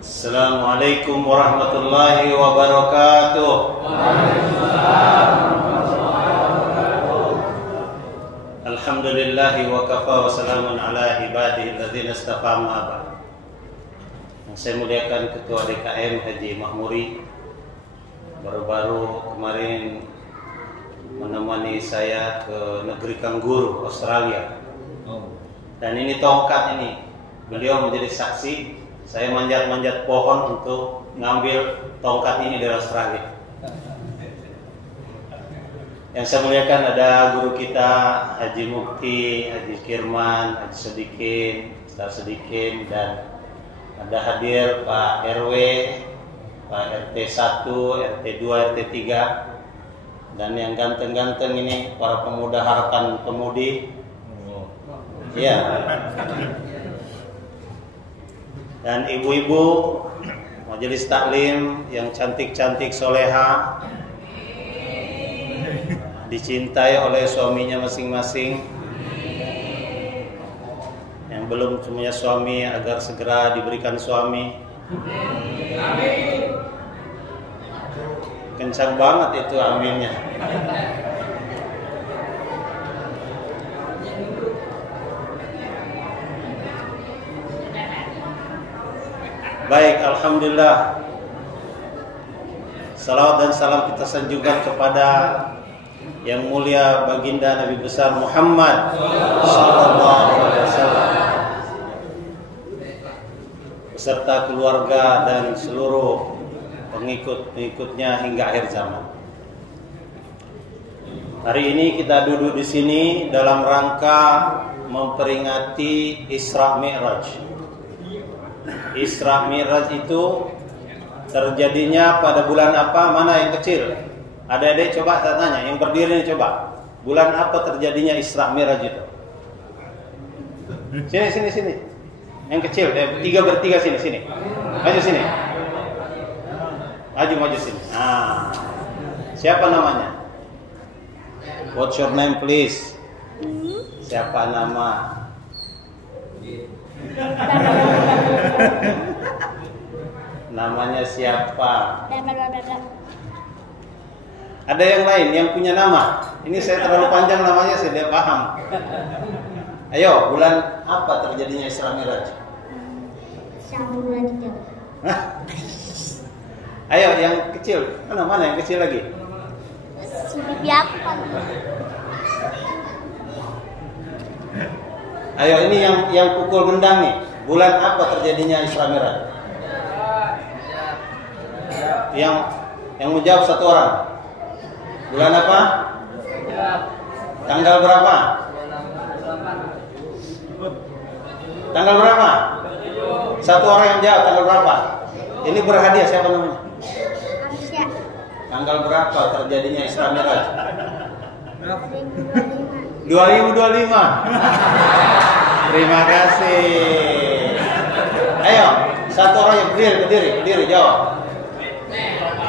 Assalamualaikum warahmatullahi wabarakatuh. Alhamdulillahi wa kafa wa salamun ala ibadihi alladzina istafa ma ba'd. Yang saya muliakan Ketua DKM Haji Mahmuri, baru-baru kemarin menemani saya ke negeri Kangguru, Australia. Dan ini tongkat ini, beliau menjadi saksi. Saya manjat-manjat pohon untuk ngambil tongkat ini dari Australia. Yang saya muliakan ada guru kita Haji Mukti, Haji Kirman, Haji Sedikin, Ustaz Sedikin, dan ada hadir Pak RW, Pak RT 1, RT 2, RT 3, dan yang ganteng-ganteng ini para pemuda harapan pemudi. Iya. Dan ibu-ibu majelis taklim yang cantik-cantik soleha, dicintai oleh suaminya masing-masing, yang belum punya suami agar segera diberikan suami. Kencang banget itu aminnya. Baik, alhamdulillah. Salawat dan salam kita sanjungkan kepada yang mulia baginda Nabi besar Muhammad sallallahu alaihi wasallam beserta keluarga dan seluruh pengikut-pengikutnya hingga akhir zaman. Hari ini kita duduk di sini dalam rangka memperingati Isra Mi'raj. Isra Mi'raj itu terjadinya pada bulan apa? Mana yang kecil? Adik-adik coba saya tanya, yang berdiri ini coba. Bulan apa terjadinya Isra Mi'raj itu? Sini. Yang kecil, bertiga sini. Maju sini. Maju sini. Nah, siapa namanya? What's your name please? Siapa nama? Namanya siapa? Ada yang lain yang punya nama? Ini saya terlalu panjang namanya, saya tidak paham. Ayo, bulan apa terjadinya Isra Mi'raj? Ayo, yang kecil. Mana yang kecil lagi? Ayo, ini yang pukul gendang nih. Bulan apa terjadinya Isra Mi'raj? Yang menjawab satu orang. Bulan apa? Tanggal berapa? Tanggal berapa? Satu orang yang jawab tanggal berapa? Ini berhadiah, siapa namanya? Tanggal berapa terjadinya Isra Mi'raj? 2025. Terima kasih. Ayo, satu orang yang berdiri jawab.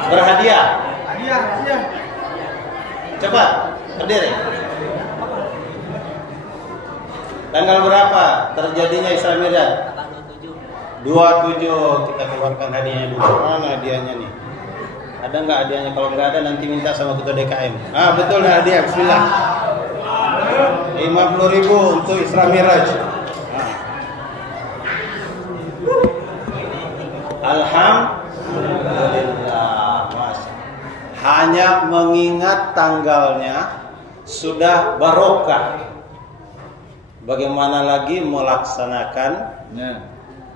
Berhadiah. Cepat, berdiri. Tanggal berapa terjadinya Isra Mi'raj? 27. Kita keluarkan hadiahnya dulu. Mana hadiahnya nih? Ada nggak hadiahnya? Kalau nggak ada nanti minta sama ketua DKM. Betul hadiah. Bismillah. 50.000 untuk Isra Mi'raj. Alhamdulillah. Hanya mengingat tanggalnya sudah barokah. Bagaimana lagi melaksanakan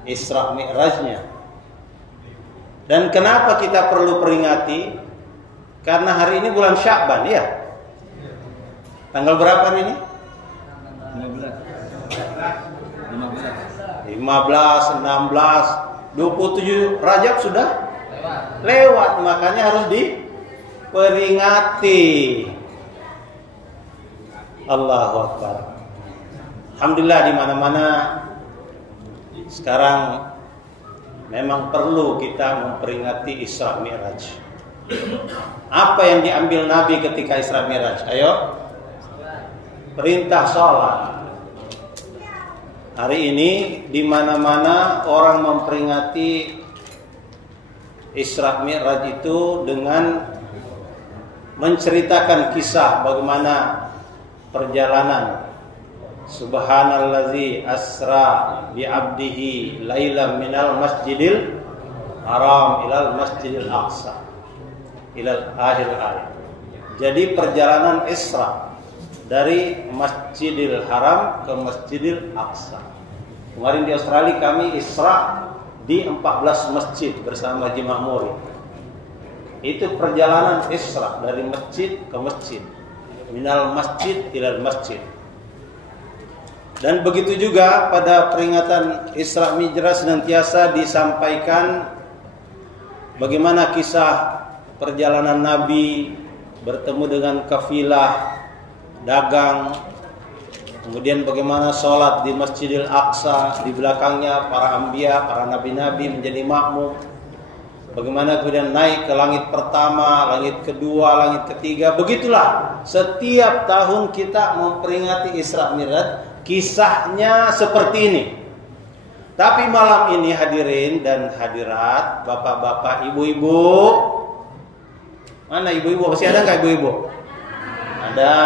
Isra Mi'rajnya? Dan kenapa kita perlu peringati? Karena hari ini bulan Sya'ban, ya. Tanggal berapa hari ini? 15, 16, 27 Rajab sudah lewat, makanya harus diperingati. Allahu Akbar. Alhamdulillah, di mana-mana sekarang memang perlu kita memperingati Isra Mi'raj. Apa yang diambil Nabi ketika Isra Mi'raj? Ayo. Perintah sholat. Hari ini di mana-mana orang memperingati Isra Mi'raj itu dengan menceritakan kisah bagaimana perjalanan Subhanallazi asra bi'abdihi lailan minal masjidil haram ilal masjidil aqsa ilal akhir ayat. Jadi perjalanan Isra dari Masjidil Haram ke Masjidil Aqsa. Kemarin di Australia kami Isra di 14 masjid bersama Haji Makmuri. Itu perjalanan Isra dari masjid ke masjid, minal masjid ilal masjid. Dan begitu juga pada peringatan Isra Mi'raj senantiasa disampaikan bagaimana kisah perjalanan Nabi bertemu dengan kafilah dagang, kemudian bagaimana sholat di Masjidil Aqsa, di belakangnya para anbiya, para nabi-nabi menjadi makmum, bagaimana kemudian naik ke langit pertama, langit kedua, langit ketiga. Begitulah setiap tahun kita memperingati Isra Mi'raj, kisahnya seperti ini. Tapi malam ini hadirin dan hadirat, bapak-bapak, ibu-ibu, mana ibu-ibu? Masih ada nggak ibu-ibu? Ada.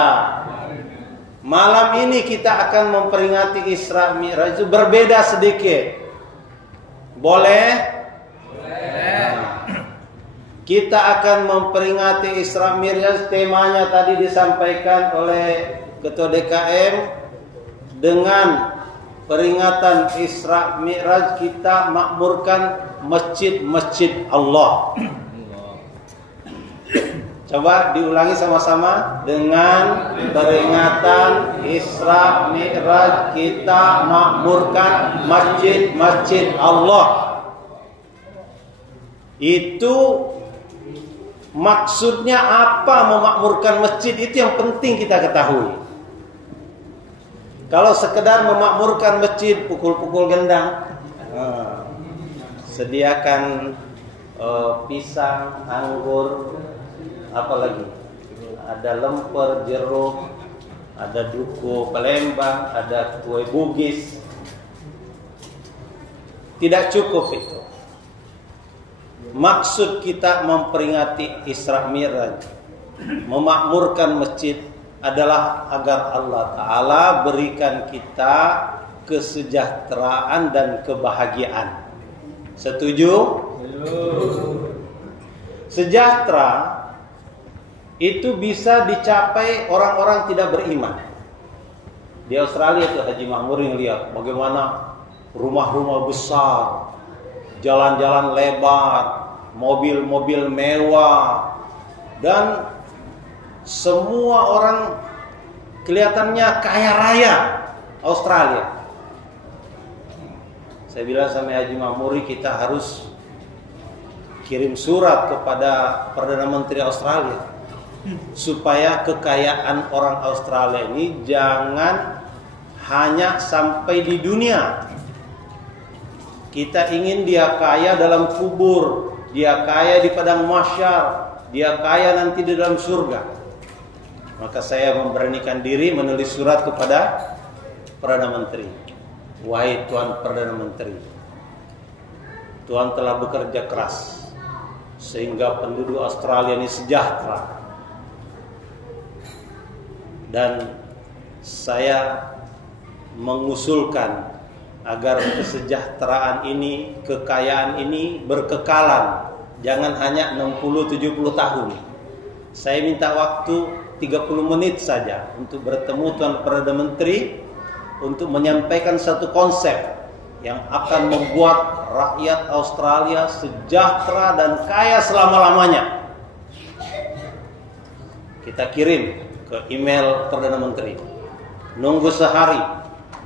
Malam ini kita akan memperingati Isra Mi'raj itu berbeda sedikit. Boleh? Boleh. Kita akan memperingati Isra Mi'raj, temanya tadi disampaikan oleh Ketua DKM, dengan peringatan Isra Mi'raj kita makmurkan masjid-masjid Allah. Coba diulangi sama-sama. Dengan peringatan Isra Mi'raj kita makmurkan masjid-masjid Allah. Itu maksudnya apa memakmurkan masjid? Itu yang penting kita ketahui. Kalau sekedar memakmurkan masjid, pukul-pukul gendang, sediakan pisang, anggur, apalagi ada lemper, jeruk, ada duku Palembang, ada kue Bugis. Tidak cukup itu. Maksud kita memperingati Isra Mi'raj, memakmurkan masjid, adalah agar Allah Ta'ala berikan kita kesejahteraan dan kebahagiaan. Setuju? Sejahtera itu bisa dicapai orang-orang tidak beriman. Di Australia itu Haji Makmuri lihat bagaimana rumah-rumah besar, jalan-jalan lebar, mobil-mobil mewah, dan semua orang kelihatannya kaya raya Australia. Saya bilang sama Haji Makmuri, kita harus kirim surat kepada Perdana Menteri Australia supaya kekayaan orang Australia ini jangan hanya sampai di dunia. Kita ingin dia kaya dalam kubur, dia kaya di padang mahsyar, dia kaya nanti di dalam surga. Maka saya memberanikan diri menulis surat kepada Perdana Menteri. Wahai Tuan Perdana Menteri, Tuan telah bekerja keras sehingga penduduk Australia ini sejahtera. Dan saya mengusulkan agar kesejahteraan ini, kekayaan ini berkekalan. Jangan hanya 60-70 tahun. Saya minta waktu 30 menit saja untuk bertemu Tuan Perdana Menteri untuk menyampaikan satu konsep yang akan membuat rakyat Australia sejahtera dan kaya selama-lamanya. Kita kirim ke email Perdana Menteri. Nunggu sehari,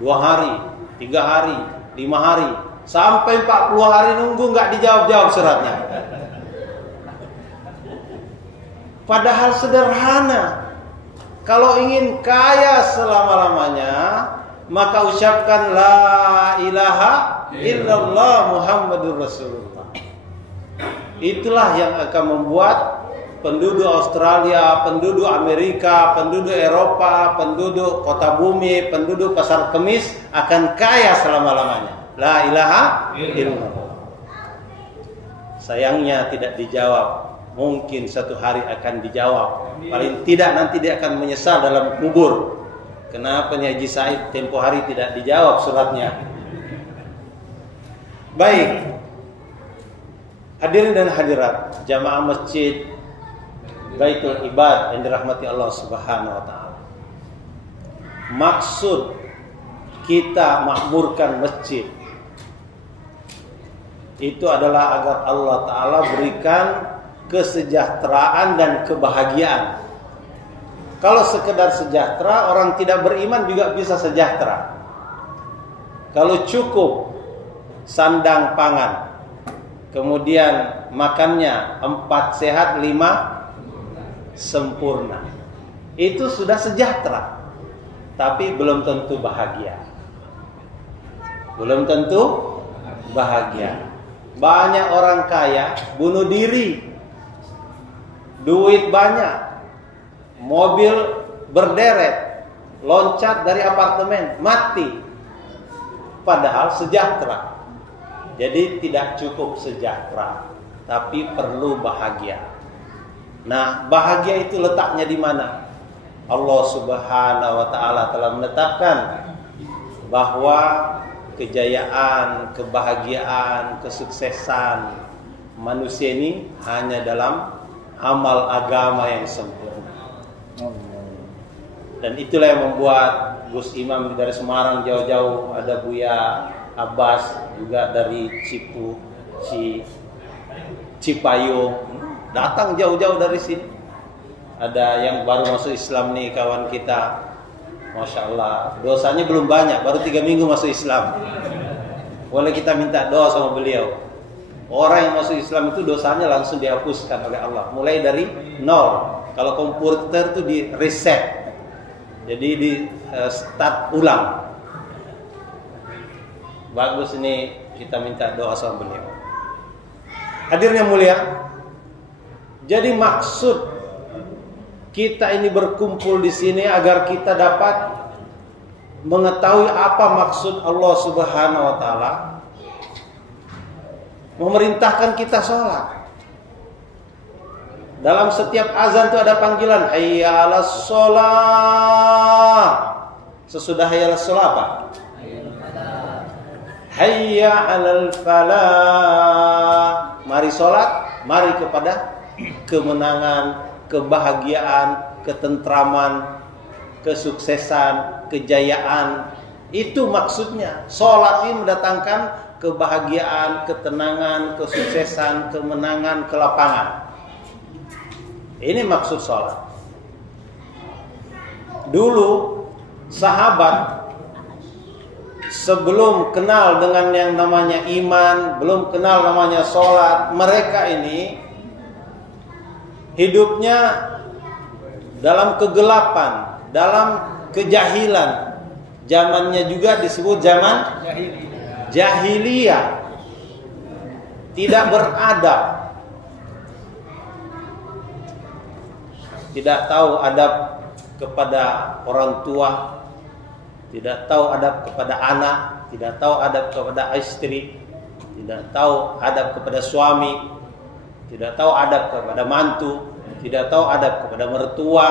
2 hari, 3 hari, 5 hari, sampai 40 hari nunggu nggak dijawab-jawab suratnya. Padahal sederhana. Kalau ingin kaya selama-lamanya, maka ucapkan la ilaha illallah Muhammadur Rasulullah. Itulah yang akan membuat penduduk Australia, penduduk Amerika, penduduk Eropa, penduduk kota bumi, penduduk pasar kemis akan kaya selama-lamanya. La ilaha illallah. sayangnya tidak dijawab. Mungkin satu hari akan dijawab. Paling tidak nanti dia akan menyesal dalam kubur. Kenapa nih Haji Said tempo hari tidak dijawab suratnya? Baik. Hadirin dan hadirat, jamaah masjid Baitul Ibad yang dirahmati Allah Subhanahu wa taala. Maksud kita makmurkan masjid itu adalah agar Allah Ta'ala berikan kesejahteraan dan kebahagiaan. Kalau sekedar sejahtera, orang tidak beriman juga bisa sejahtera. Kalau cukup sandang pangan, kemudian makannya 4 sehat 5 sempurna, itu sudah sejahtera. Tapi belum tentu bahagia. Belum tentu bahagia. Banyak orang kaya bunuh diri, duit banyak, mobil berderet, loncat dari apartemen, mati, padahal sejahtera. Jadi tidak cukup sejahtera, tapi perlu bahagia. Nah, bahagia itu letaknya di mana? Allah Subhanahu wa taala telah menetapkan bahwa kejayaan, kebahagiaan, kesuksesan manusia ini hanya dalam amal agama yang sempurna. Dan itulah yang membuat Gus Imam dari Semarang jauh-jauh, ada Buya Abbas juga dari Cipayung, datang jauh-jauh dari sini. Ada yang baru masuk Islam nih kawan kita, Masya Allah, dosanya belum banyak, baru 3 minggu masuk Islam. Boleh kita minta doa sama beliau. Orang yang masuk Islam itu dosanya langsung dihapuskan oleh Allah, mulai dari nol. Kalau komputer itu di reset, jadi di start ulang. Bagus, ini kita minta doa sama beliau. Hadirin yang mulia, jadi maksud kita ini berkumpul di sini agar kita dapat mengetahui apa maksud Allah Subhanahu wa taala memerintahkan kita sholat. Dalam setiap azan itu ada panggilan hayya 'alas sholat. Sesudah hayya 'alas sholat apa? Hayya 'alal falah. Mari sholat, mari kepada kemenangan, kebahagiaan, ketentraman, kesuksesan, kejayaan. Itu maksudnya. Sholat ini mendatangkan kebahagiaan, ketenangan, kesuksesan, kemenangan, kelapangan. Ini maksud sholat. Dulu sahabat sebelum kenal dengan yang namanya iman, belum kenal namanya sholat, mereka ini hidupnya dalam kegelapan, dalam kejahilan. Zamannya juga disebut zaman jahiliyah. Tidak beradab. Tidak tahu adab kepada orang tua, tidak tahu adab kepada anak, tidak tahu adab kepada istri, tidak tahu adab kepada suami, tidak tahu adab kepada mantu, tidak tahu adab kepada mertua.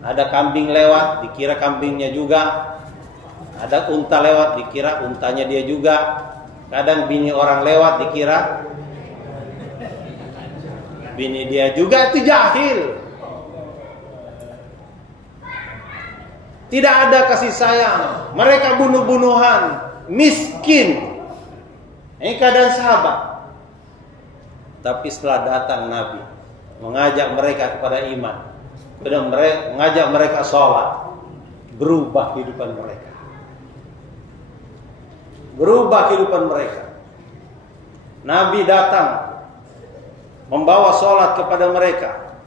Ada kambing lewat, dikira kambingnya juga. Ada unta lewat, dikira untanya dia juga. Kadang bini orang lewat, dikira bini dia juga. Itu jahil. Tidak ada kasih sayang. Mereka bunuh-bunuhan, miskin. Ini keadaan sahabat. Tapi setelah datang Nabi mengajak mereka kepada iman, mengajak mereka sholat, berubah kehidupan mereka. Berubah kehidupan mereka. Nabi datang membawa sholat kepada mereka,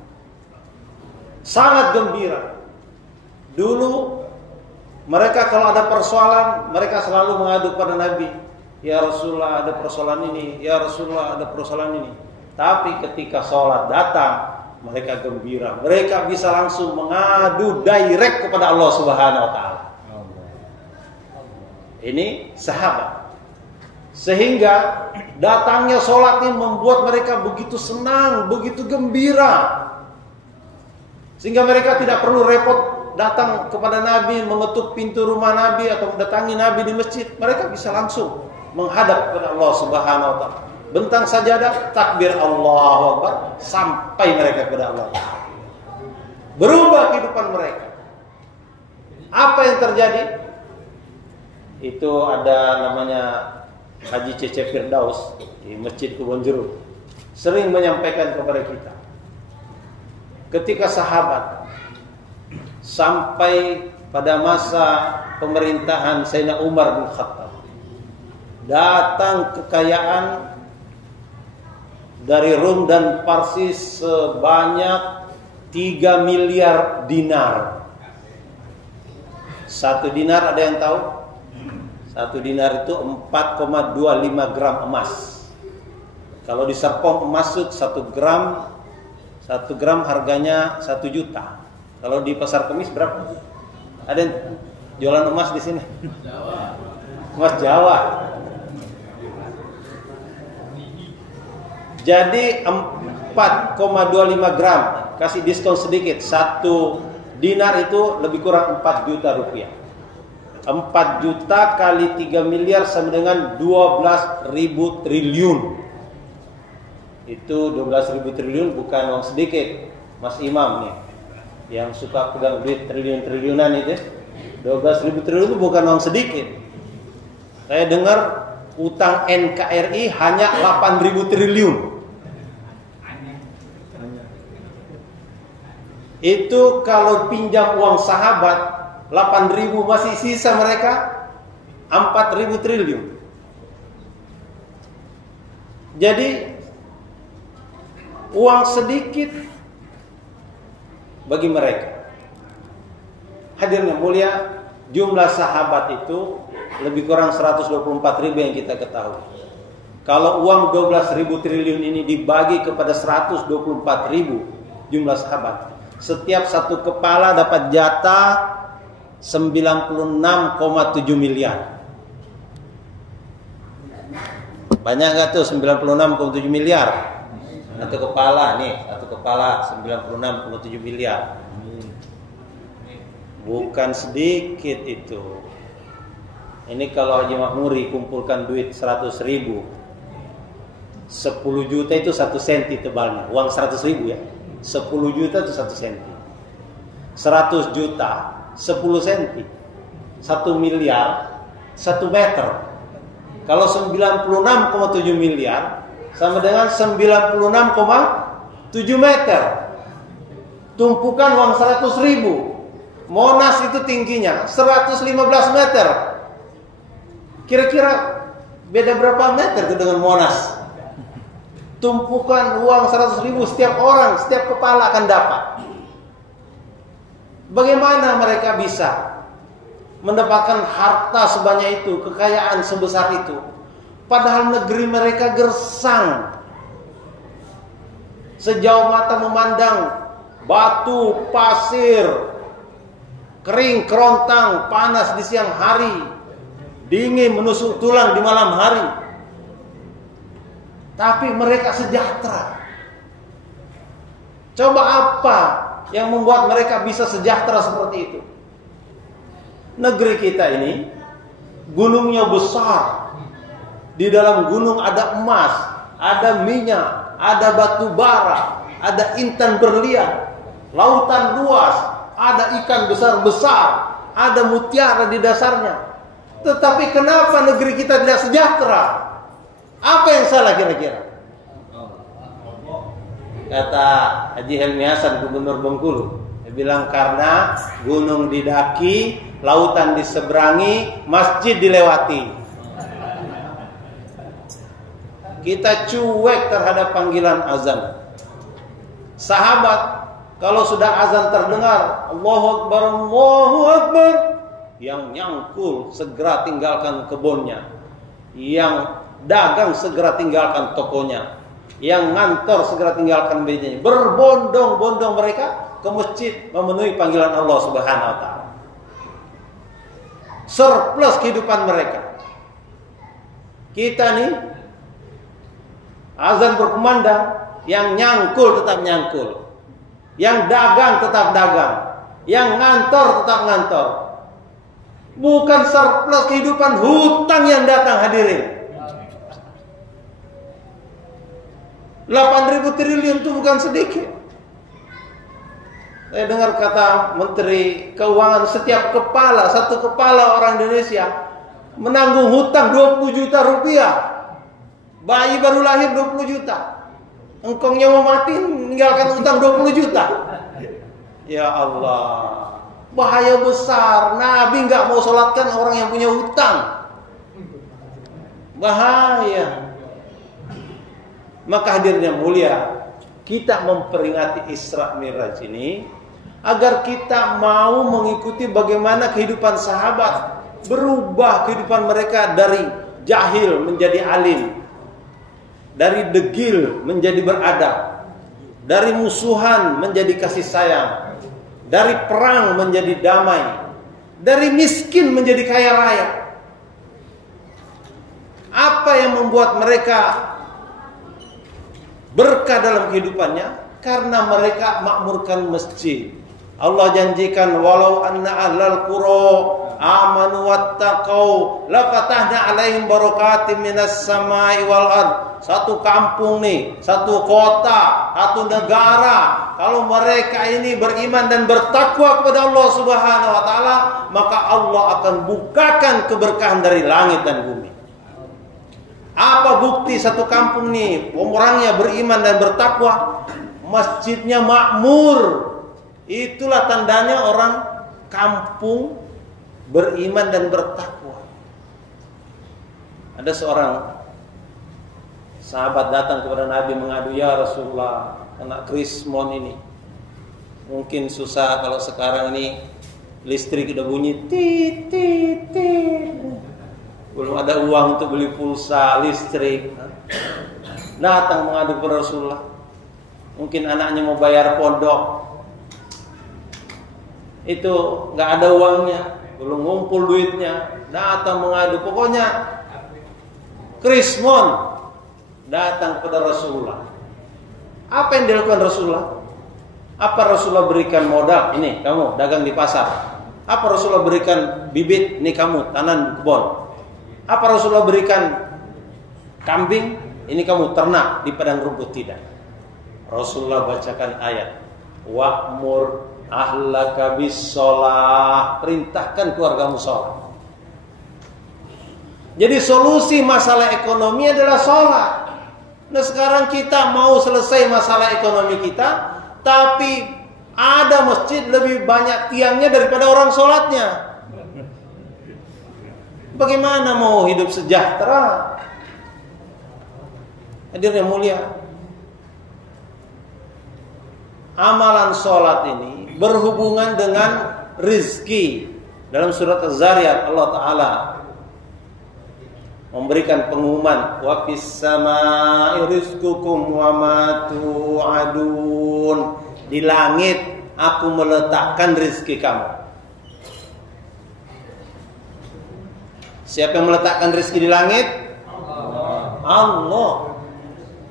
sangat gembira. Dulu mereka kalau ada persoalan, mereka selalu mengadu kepada Nabi, ya Rasulullah ada persoalan ini, ya Rasulullah ada persoalan ini. Tapi ketika sholat datang, mereka gembira. Mereka bisa langsung mengadu direct kepada Allah Subhanahu wa taala. Ini sahabat. Sehingga datangnya sholat ini membuat mereka begitu senang, begitu gembira. Sehingga mereka tidak perlu repot datang kepada Nabi, mengetuk pintu rumah Nabi atau mendatangi Nabi di masjid. Mereka bisa langsung menghadap kepada Allah Subhanahu wa taala. Bentang sajadah, takbir Allahu Akbar sampai mereka kepada Allah. Berubah kehidupan mereka. Apa yang terjadi? Itu ada namanya Haji Cece Firdaus di Masjid Kebon Jeruk. Sering menyampaikan kepada kita. Ketika sahabat sampai pada masa pemerintahan Sayyidina Umar bin Khattab, datang kekayaan dari Rum dan Parsi sebanyak 3 miliar dinar. 1 dinar ada yang tahu? 1 dinar itu 4,25 gram emas. Kalau di Serpong emas itu 1 gram harganya 1 juta. Kalau di Pasar Kemis berapa? Ada yang jualan emas di sini? Emas Jawa. Jadi 4,25 gram, kasih diskon sedikit. 1 dinar itu lebih kurang 4 juta rupiah. 4 juta kali 3 miliar sama dengan 12.000 triliun. Itu 12.000 triliun bukan uang sedikit. Mas Imam nih, yang suka pegang duit triliun-triliunan itu, 12.000 triliun itu bukan uang sedikit. Saya dengar utang NKRI hanya 8.000 triliun. Itu kalau pinjam uang sahabat 8.000 masih sisa mereka 4.000 triliun. Jadi uang sedikit bagi mereka. Hadirin yang mulia, jumlah sahabat itu lebih kurang 124.000 yang kita ketahui. Kalau uang 12.000 triliun ini dibagi kepada 124.000 jumlah sahabat, setiap satu kepala dapat jatah 96,7 miliar. Banyak gak tuh 96,7 miliar? Satu kepala nih, satu kepala 96,7 miliar. Bukan sedikit itu. Ini kalau Haji Makmuri kumpulkan duit 100.000, 10 juta itu 1 senti tebalnya. Uang 100.000 ya. 10 juta itu 1 senti. 100 juta 10 senti. 1 miliar 1 meter. Kalau 96,7 miliar sama dengan 96,7 meter. Tumpukan uang 100.000. Monas itu tingginya 115 meter. Kira-kira beda berapa meter itu dengan Monas? Tumpukan uang 100.000 setiap orang, setiap kepala akan dapat. Bagaimana mereka bisa mendapatkan harta sebanyak itu, kekayaan sebesar itu, padahal negeri mereka gersang. Sejauh mata memandang, batu, pasir, kering, kerontang, panas di siang hari, dingin menusuk tulang di malam hari. Tapi mereka sejahtera. Coba apa yang membuat mereka bisa sejahtera seperti itu? Negeri kita ini gunungnya besar. Di dalam gunung ada emas, ada minyak, ada batu bara, ada intan berlian, lautan luas, ada ikan besar-besar, ada mutiara di dasarnya. Tetapi kenapa negeri kita tidak sejahtera? Apa yang salah kira-kira? Kata Haji Helmi Hasan, Gubernur Bengkulu, dia bilang karena gunung didaki, lautan diseberangi, masjid dilewati. Kita cuek terhadap panggilan azan. Sahabat kalau sudah azan terdengar, Allahu Akbar, Allahu Akbar, yang nyangkul segera tinggalkan kebunnya, yang dagang segera tinggalkan tokonya, yang ngantor segera tinggalkan bedanya. Berbondong-bondong mereka ke masjid memenuhi panggilan Allah Subhanahu wa taala. Surplus kehidupan mereka. Kita nih azan berkumandang, yang nyangkul tetap nyangkul, yang dagang tetap dagang, yang ngantor tetap ngantor. Bukan surplus kehidupan, hutang yang datang hadirin. 8.000 triliun itu bukan sedikit. Saya dengar kata Menteri Keuangan, satu kepala orang Indonesia menanggung hutang 20 juta rupiah. Bayi baru lahir 20 juta. Engkongnya mau mati meninggalkan hutang 20 juta. Ya Allah, bahaya besar. Nabi nggak mau sholatkan orang yang punya hutang. Bahaya. Maka hadirin yang mulia, kita memperingati Isra Mi'raj ini agar kita mau mengikuti bagaimana kehidupan sahabat, berubah kehidupan mereka dari jahil menjadi alim, dari degil menjadi beradab, dari musuhan menjadi kasih sayang, dari perang menjadi damai, dari miskin menjadi kaya raya. Apa yang membuat mereka berkah dalam kehidupannya? Karena mereka makmurkan masjid. Allah janjikan, walau anna ahlal qura amanu wattaqau lafatahna alaihim barakatim minas samai wal ard. Satu kampung nih, satu kota, satu negara, kalau mereka ini beriman dan bertakwa kepada Allah Subhanahu wa taala, maka Allah akan bukakan keberkahan dari langit dan bumi. Apa bukti satu kampung nih orangnya beriman dan bertakwa, masjidnya makmur? Itulah tandanya orang kampung beriman dan bertakwa. Ada seorang sahabat datang kepada Nabi mengadu, ya Rasulullah, anak krismon ini mungkin susah kalau sekarang ini listrik udah bunyi tit tit tit, belum ada uang untuk beli pulsa listrik. Datang mengadu kepada Rasulullah, mungkin anaknya mau bayar pondok, itu nggak ada uangnya, belum ngumpul duitnya. Datang mengadu, pokoknya krismon. Datang kepada Rasulullah. Apa yang dilakukan Rasulullah? Apa Rasulullah berikan modal? Ini kamu dagang di pasar. Apa Rasulullah berikan bibit? Ini kamu tanam di kebun. Apa Rasulullah berikan kambing? Ini kamu ternak di padang rumput? Tidak. Rasulullah bacakan ayat, wa'mur ahlaka bis-shalah, perintahkan keluargamu sholat. Jadi solusi masalah ekonomi adalah sholat. Nah sekarang kita mau selesai masalah ekonomi kita, tapi ada masjid lebih banyak tiangnya daripada orang sholatnya. Bagaimana mau hidup sejahtera? Hadirin yang mulia, amalan sholat ini berhubungan dengan rizki. Dalam surat Az-Zariyat Allah Ta'ala memberikan pengumuman, wa fis samai rizqukum wa ma tu'adun. Di langit aku meletakkan rezeki kamu. Siapa yang meletakkan rezeki di langit? Allah.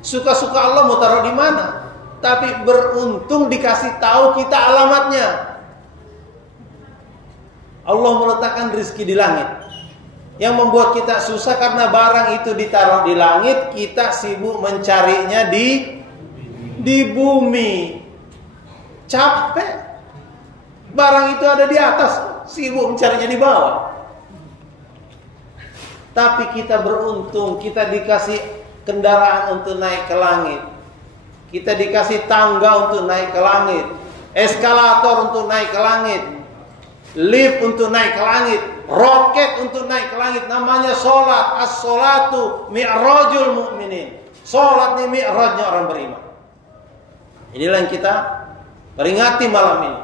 Suka-suka Allah mau taruh di mana? Tapi beruntung dikasih tahu kita alamatnya. Allah meletakkan rezeki di langit. Yang membuat kita susah karena barang itu ditaruh di langit, kita sibuk mencarinya di bumi. Capek. Barang itu ada di atas, sibuk mencarinya di bawah. Tapi kita beruntung, kita dikasih kendaraan untuk naik ke langit. Kita dikasih tangga untuk naik ke langit, eskalator untuk naik ke langit, lift untuk naik ke langit, roket untuk naik ke langit. Namanya sholat. As-sholatu mi'rajul mu'minin. Sholat ini mi'rajnya orang beriman. Inilah yang kita peringati malam ini,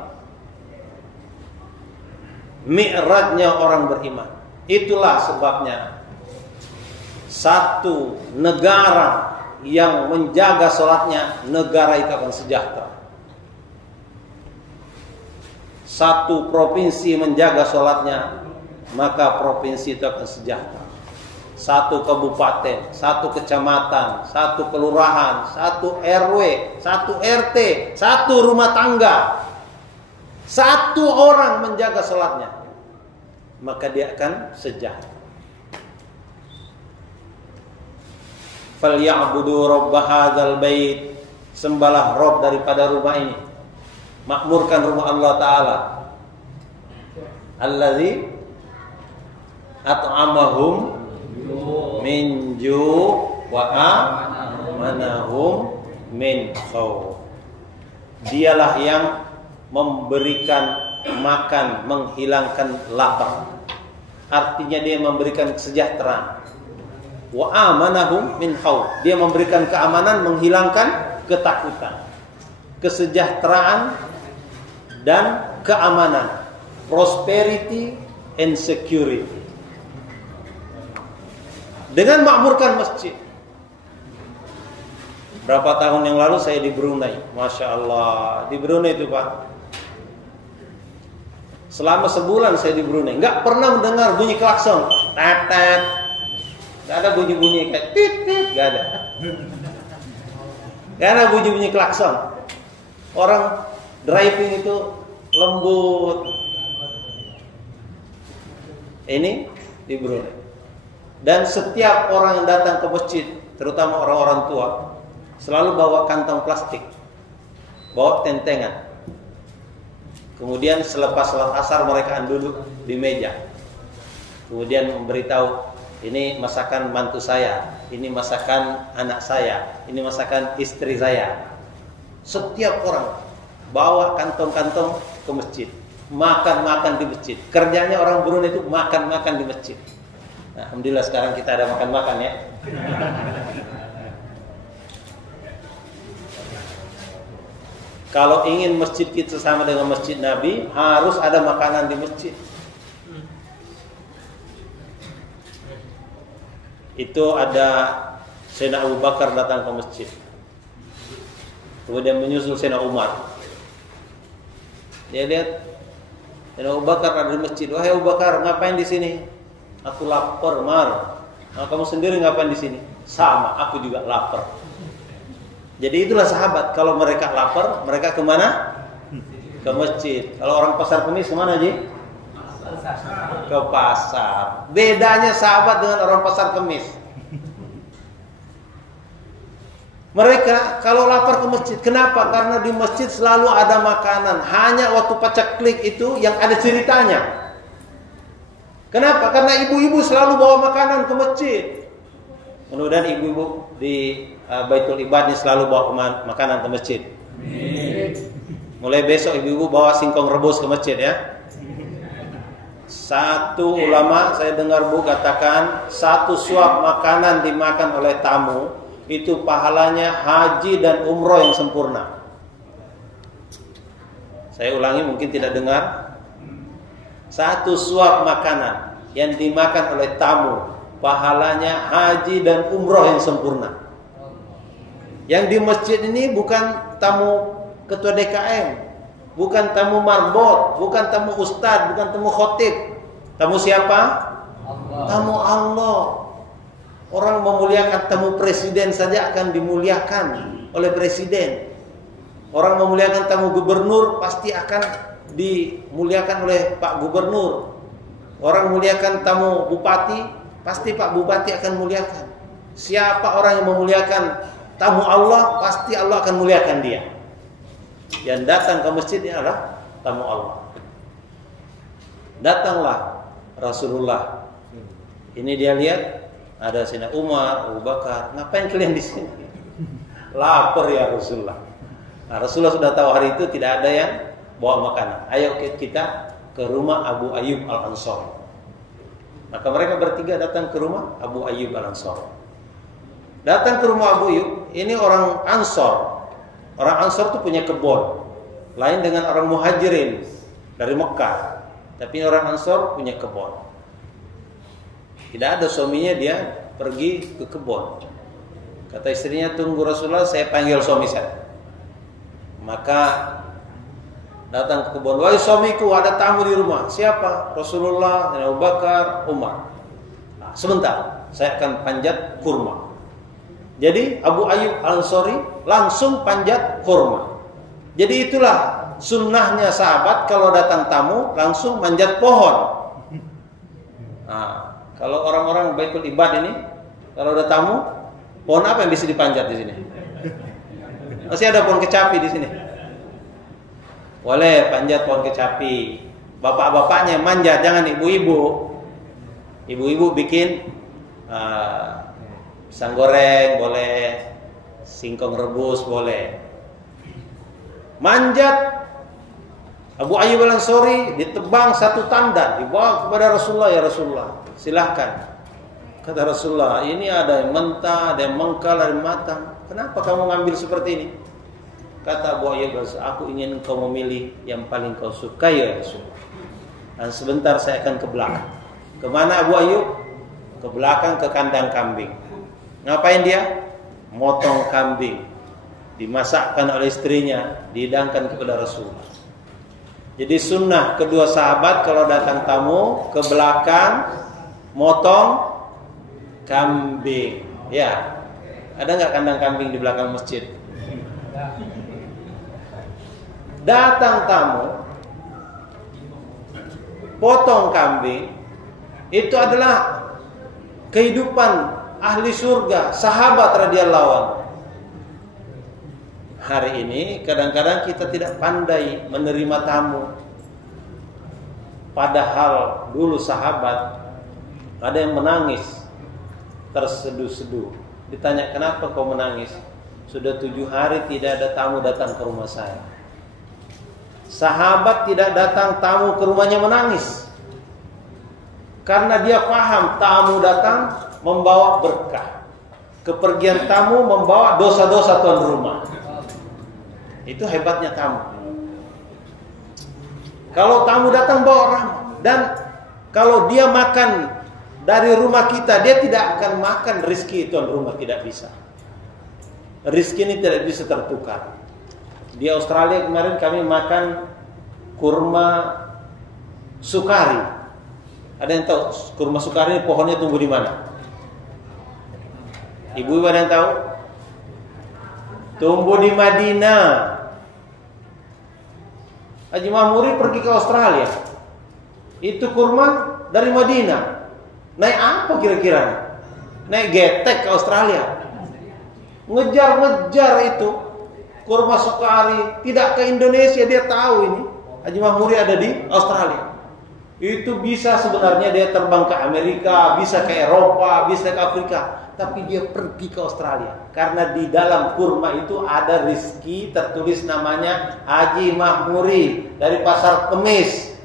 mi'rajnya orang beriman. Itulah sebabnya satu negara yang menjaga sholatnya, negara itu akan sejahtera. Satu provinsi menjaga sholatnya, maka provinsi itu akan sejahtera. satu kabupaten, satu kecamatan, satu kelurahan, satu RW, satu RT, satu rumah tangga, satu orang menjaga sholatnya, maka dia akan sejahtera. Falyabudu rabb hadzal bait, sembahlah Rabb daripada rumah ini, makmurkan rumah Allah Ta'ala, allazi at'amahum min ju' wa amanahum min khauf. Dialah yang memberikan makan, menghilangkan lapar. Artinya dia memberikan kesejahteraan. Wa amanahum min khauf. Dia memberikan keamanan, menghilangkan ketakutan. Kesejahteraan dan keamanan. Prosperity and security. Dengan makmurkan masjid. Berapa tahun yang lalu saya di Brunei, Masya Allah, di Brunei itu Pak. Selama sebulan saya di Brunei, nggak pernah mendengar bunyi klakson, tet, nggak ada bunyi-bunyi kayak tit, nggak ada. Nggak ada bunyi-bunyi klakson. Orang driving itu lembut. Ini di Brunei. Dan setiap orang yang datang ke masjid, terutama orang-orang tua, selalu bawa kantong plastik, bawa tentengan. Kemudian selepas salat asar mereka duduk di meja. Kemudian memberitahu, ini masakan mantu saya, ini masakan anak saya, ini masakan istri saya. Setiap orang bawa kantong-kantong ke masjid, makan-makan di masjid. Kerjanya orang Brunei itu makan-makan di masjid. Alhamdulillah sekarang kita ada makan-makan ya. Kalau ingin masjid kita sama dengan masjid Nabi, harus ada makanan di masjid. Itu ada Sayyidina Abu Bakar datang ke masjid. Kemudian menyusul Sayyidina Umar. Dia lihat Sayyidina Abu Bakar ada di masjid. Wahai Abu Bakar, ngapain di sini? Aku lapar, Mar. Nah, kamu sendiri ngapain di sini? Sama, aku juga lapar. Jadi itulah sahabat. Kalau mereka lapar, mereka kemana? Ke masjid. Kalau orang pasar Kemis kemana, Ji? Ke pasar. Bedanya sahabat dengan orang pasar Kemis. Mereka kalau lapar ke masjid, kenapa? Karena di masjid selalu ada makanan. Hanya waktu pacaklik itu yang ada ceritanya. Kenapa? Karena ibu-ibu selalu bawa makanan ke masjid. Mudah-mudahan ibu-ibu di Baitul Ibad ini selalu bawa makanan ke masjid. Mulai besok ibu-ibu bawa singkong rebus ke masjid ya. Satu ulama saya dengar Bu katakan, satu suap makanan dimakan oleh tamu itu pahalanya haji dan umroh yang sempurna. Saya ulangi, mungkin tidak dengar. Satu suap makanan yang dimakan oleh tamu, pahalanya haji dan umroh yang sempurna. Yang di masjid ini bukan tamu ketua DKM, bukan tamu marbot, bukan tamu ustadz, bukan tamu khotib. Tamu siapa? Allah. Tamu Allah. Orang memuliakan tamu presiden saja akan dimuliakan oleh presiden. Orang memuliakan tamu gubernur pasti akan dimuliakan oleh Pak Gubernur. Orang memuliakan tamu bupati, pasti Pak Bupati akan muliakan. Siapa orang yang memuliakan tamu Allah, pasti Allah akan muliakan dia. Yang datang ke masjid ini adalah tamu Allah. Datanglah Rasulullah. Ini dia lihat ada Sayyidina Umar, Abu Bakar. Ngapain kalian di sini? Lapar ya Rasulullah. Nah, Rasulullah sudah tahu hari itu tidak ada yang bawa makanan. Ayo kita ke rumah Abu Ayyub Al-Ansari. Maka mereka bertiga datang ke rumah Abu Ayyub Al-Ansari. Datang ke rumah Abu Ayyub, ini orang Ansor. Orang Ansor itu punya kebun. Lain dengan orang Muhajirin dari Mekah. Tapi orang Ansor punya kebun. Tidak ada suaminya, dia pergi ke kebun. Kata istrinya, tunggu Rasulullah, saya panggil suami saya. Maka datang ke kebun. Wahai suamiku, ada tamu di rumah. Siapa? Rasulullah, Abu Bakar, Umar. Nah, sebentar. saya akan panjat kurma. Jadi Abu Ayyub Al-Ansari langsung panjat kurma. Jadi itulah sunnahnya sahabat, kalau datang tamu langsung manjat pohon. Nah, kalau orang-orang Baitul Ibad ini, kalau ada tamu, pohon apa yang bisa dipanjat di sini? Masih ada pohon kecapi di sini. Boleh panjat pohon kecapi. Bapak-bapaknya manjat, jangan ibu-ibu. Ibu-ibu bikin pisang goreng boleh, singkong rebus boleh. Manjat Abu Ayyub Al-Ansari ditebang satu tanda, dibawa kepada Rasulullah, ya Rasulullah, silahkan. Kata Rasulullah, ini ada yang mentah, ada yang mengkal, ada yang matang. Kenapa kamu ngambil seperti ini? Kata Abu Ayyub Al-Ansari, aku ingin kau memilih yang paling kau sukai, ya Rasulullah. Dan sebentar saya akan ke belakang. Kemana Abu Ayyub? Ke belakang, ke kandang kambing. Ngapain dia? Motong kambing. Dimasakkan oleh istrinya, dihidangkan kepada Rasulullah. Jadi sunnah kedua sahabat kalau datang tamu ke belakang motong kambing. Ya, ada nggak kandang kambing di belakang masjid? Datang tamu, potong kambing, itu adalah kehidupan ahli surga, sahabat radhiyallahu anhu. Hari ini kadang-kadang kita tidak pandai menerima tamu. Padahal dulu sahabat ada yang menangis terseduh-seduh. Ditanya, kenapa kau menangis? Sudah 7 hari tidak ada tamu datang ke rumah saya. Sahabat tidak datang tamu ke rumahnya menangis. Karena dia paham tamu datang membawa berkah. Kepergian tamu membawa dosa-dosa tuan rumah. Itu hebatnya tamu. Kalau tamu datang bawa rahmat, dan kalau dia makan dari rumah kita, dia tidak akan makan rezeki tuan rumah, tidak bisa. Rezeki ini tidak bisa tertukar. Di Australia kemarin kami makan kurma sukari. Ada yang tahu kurma sukari ini pohonnya tumbuh di mana? Ibu-ibu ada yang tahu? Tumbuh di Madinah. Haji Mahmuri pergi ke Australia. Itu kurma dari Madinah. Naik apa kira-kira? Naik getek ke Australia. Ngejar-ngejar itu kurma sukari. Tidak ke Indonesia, dia tahu ini Haji Mahmuri ada di Australia. Itu bisa sebenarnya dia terbang ke Amerika, bisa ke Eropa, bisa ke Afrika. Tapi dia pergi ke Australia karena di dalam kurma itu ada rezeki, tertulis namanya Haji Mahmuri dari Pasar Kemis.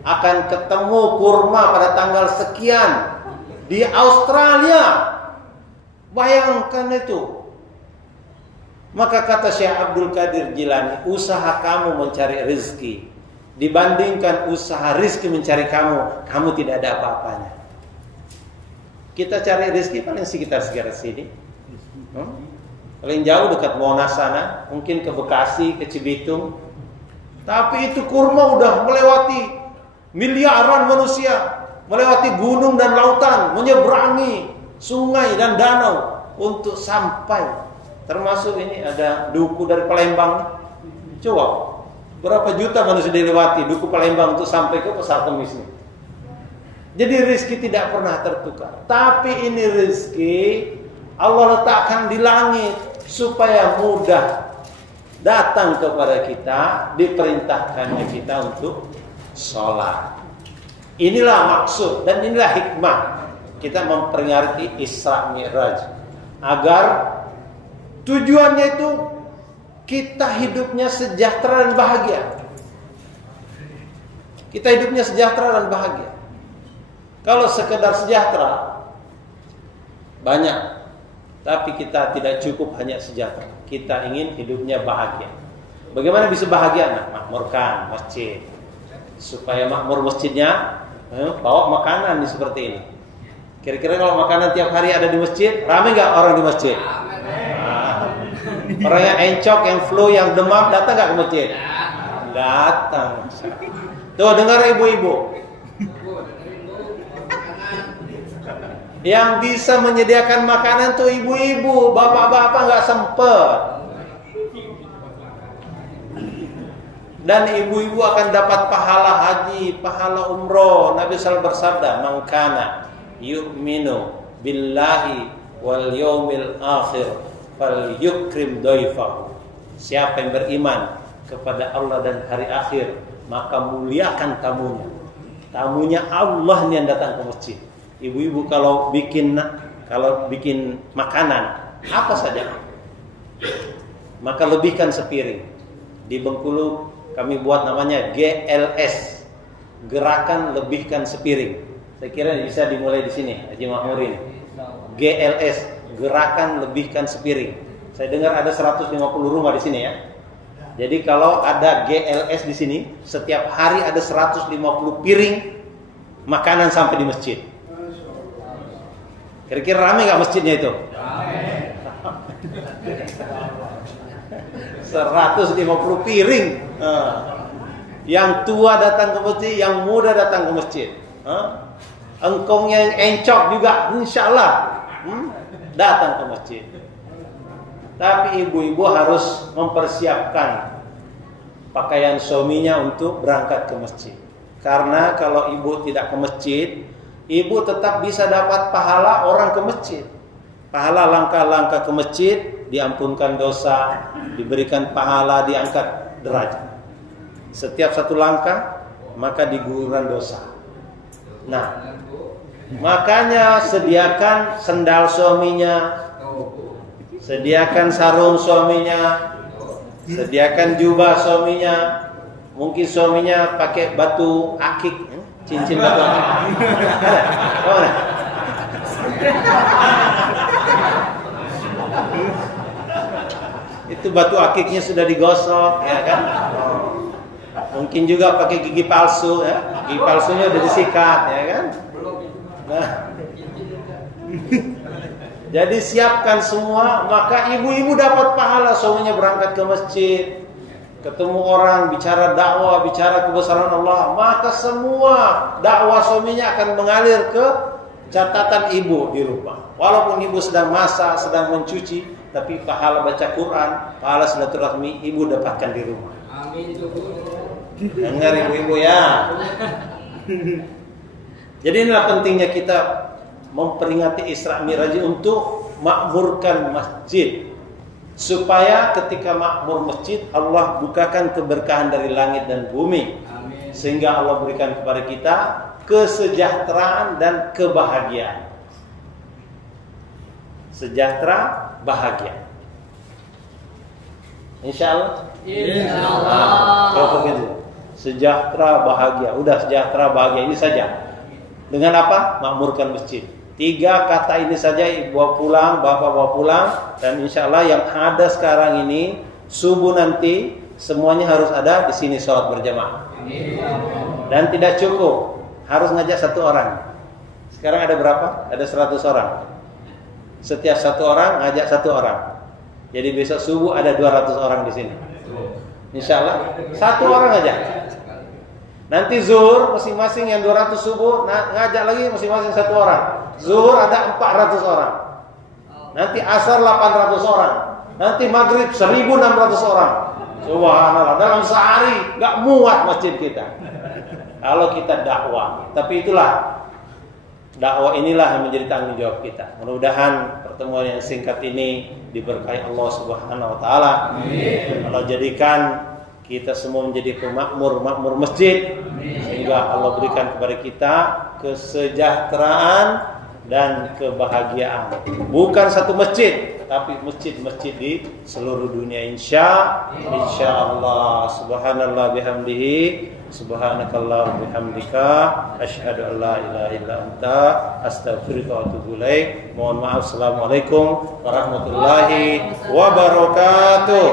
Akan ketemu kurma pada tanggal sekian di Australia. Bayangkan itu. Maka kata Syekh Abdul Qadir Jilani, usaha kamu mencari rezeki dibandingkan usaha rezeki mencari kamu tidak ada apa-apanya. Kita cari rezeki paling sekitar sini. Paling jauh dekat Monas sana, mungkin ke Bekasi, ke Cibitung. Tapi itu kurma udah melewati miliaran manusia, melewati gunung dan lautan, menyeberangi sungai dan danau untuk sampai. Termasuk ini ada duku dari Palembang. Coba berapa juta manusia dilewati duku Palembang untuk sampai ke Pasar Kemis ini. Jadi rezeki tidak pernah tertukar. Tapi ini rezeki Allah letakkan di langit supaya mudah datang kepada kita, diperintahkannya kita untuk sholat. Inilah maksud dan inilah hikmah kita memperingati Isra Mi'raj, agar tujuannya itu kita hidupnya sejahtera dan bahagia. Kita hidupnya sejahtera dan bahagia. Kalau sekedar sejahtera banyak, tapi kita tidak cukup hanya sejahtera. Kita ingin hidupnya bahagia. Bagaimana bisa bahagia? Nah, makmurkan masjid. Supaya makmur masjidnya, bawa makanan seperti ini. Kira-kira kalau makanan tiap hari ada di masjid, ramai nggak orang di masjid? Nah, orang yang encok, yang flu, yang demam, datang nggak ke masjid? Datang. Tuh dengar ibu-ibu. Yang bisa menyediakan makanan tuh ibu-ibu, bapak-bapak nggak sempet. Dan ibu-ibu akan dapat pahala haji, pahala umroh. Nabi SAW bersabda, "Man kana yu'minu billahi wal yaumil akhir falyukrim dhaifahu." Siapa yang beriman kepada Allah dan hari akhir, maka muliakan tamunya. Tamunya Allah nih yang datang ke masjid. Ibu-ibu kalau bikin makanan apa saja, maka lebihkan sepiring. Di Bengkulu kami buat namanya GLS, gerakan lebihkan sepiring. Saya kira bisa dimulai di sini, Haji Makmurin. GLS, gerakan lebihkan sepiring. Saya dengar ada 150 rumah di sini ya. Jadi kalau ada GLS di sini, setiap hari ada 150 piring makanan sampai di masjid. Kira-kira ramai nggak masjidnya itu? 150 piring. Yang tua datang ke masjid, yang muda datang ke masjid. Engkongnya yang encok juga, insya Allah datang ke masjid. Tapi ibu-ibu harus mempersiapkan pakaian suaminya untuk berangkat ke masjid. Karena kalau ibu tidak ke masjid, ibu tetap bisa dapat pahala orang ke masjid. Pahala langkah-langkah ke masjid, diampunkan dosa, diberikan pahala, diangkat derajat. Setiap satu langkah, maka diguguran dosa. Nah, makanya sediakan sendal suaminya, sediakan sarung suaminya, sediakan jubah suaminya. Mungkin suaminya pakai batu akik, cincin batu akik. Ada? Itu batu akiknya sudah digosok, ya kan? Mungkin juga pakai gigi palsu, ya. Gigi palsunya udah disikat, ya kan? Nah. Jadi siapkan semua, maka ibu-ibu dapat pahala. Suaminya berangkat ke masjid, ketemu orang, bicara dakwah, bicara kebesaran Allah, maka semua dakwah suaminya akan mengalir ke catatan ibu di rumah. Walaupun ibu sedang masak, sedang mencuci, tapi pahala baca Quran, pahala silaturahmi ibu dapatkan di rumah. Amin. Dengar ibu-ibu ya. Jadi inilah pentingnya kita memperingati Isra Mi'raj untuk makmurkan masjid, supaya ketika makmur masjid Allah bukakan keberkahan dari langit dan bumi. Amin. Sehingga Allah berikan kepada kita kesejahteraan dan kebahagiaan. Sejahtera, bahagia. Insyaallah. Insyaallah. Sejahtera, bahagia. Udah sejahtera, bahagia ini saja. Dengan apa? Makmurkan masjid. 3 kata ini saja bawa pulang, bapak bawa pulang, dan insyaallah yang ada sekarang ini subuh nanti semuanya harus ada di sini sholat berjamaah. Dan tidak cukup, harus ngajak 1 orang. Sekarang ada berapa? Ada 100 orang. Setiap 1 orang ngajak 1 orang. Jadi besok subuh ada 200 orang di sini. Insyaallah 1 orang aja. Nanti zuhur masing-masing yang 200 subuh ngajak lagi masing-masing 1 orang. Zuhur ada 400 orang. Nanti asar 800 orang. Nanti maghrib 1600 orang. Subhanallah, dalam sehari enggak muat masjid kita. Kalau kita dakwah. Tapi itulah dakwah inilah yang menjadi tanggung jawab kita. Mudah-mudahan pertemuan yang singkat ini diberkahi Allah Subhanahu wa taala. Amin. Allah jadikan kita semua menjadi pemakmur masjid. Amin. Sehingga Allah berikan kepada kita kesejahteraan dan kebahagiaan. Bukan satu masjid, tapi masjid-masjid di seluruh dunia insyaallah. Subhanallah bihamdihi, subhanakallah bihamdika, asyhadu an la ilaha illa anta, astaghfiruka wa atubu ilaik. Mohon maaf. Assalamualaikum warahmatullahi wabarakatuh.